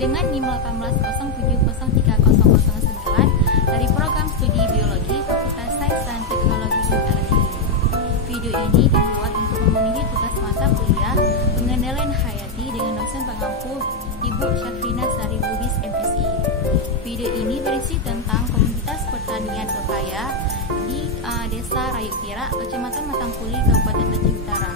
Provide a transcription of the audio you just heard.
dengan NIM 180703009 dari program studi biologi Fakultas Sains dan Teknologi LSI. Video ini dibuat untuk memenuhi tugas mata kuliah pengendalian hayati dengan dosen pengampu Ibu Syafrina Sari Lubis MSI. Video ini berisi tentang komunitas pertanian pepaya di Desa Rayupira, Kecamatan Matangkuli, Kabupaten Aceh Utara.